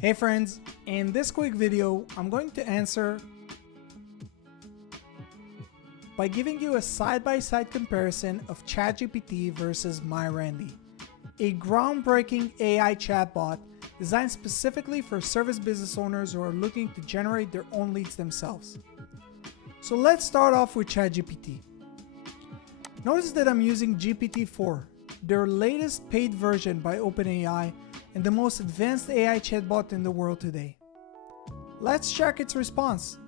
Hey friends, in this quick video, I'm going to answer by giving you a side-by-side comparison of ChatGPT versus MyRandy, a groundbreaking AI chatbot designed specifically for service business owners who are looking to generate their own leads themselves. So let's start off with ChatGPT. Notice that I'm using GPT-4, their latest paid version by OpenAI and the most advanced AI chatbot in the world today. Let's check its response.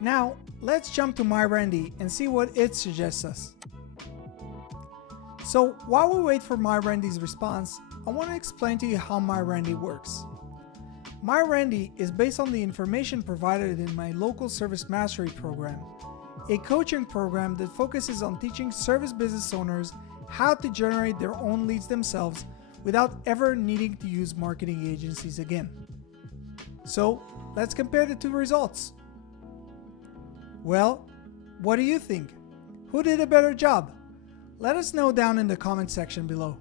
Now, let's jump to MyRandy and see what it suggests us. So while we wait for MyRandy's response, I want to explain to you how MyRandy works. MyRandy is based on the information provided in my local service mastery program, a coaching program that focuses on teaching service business owners how to generate their own leads themselves without ever needing to use marketing agencies again. So let's compare the two results. Well, what do you think? Who did a better job? Let us know down in the comment section below.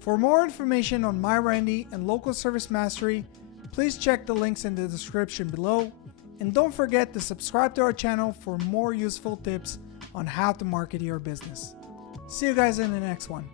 For more information on MyRandy and local service mastery, please check the links in the description below, and don't forget to subscribe to our channel for more useful tips on how to market your business. See you guys in the next one.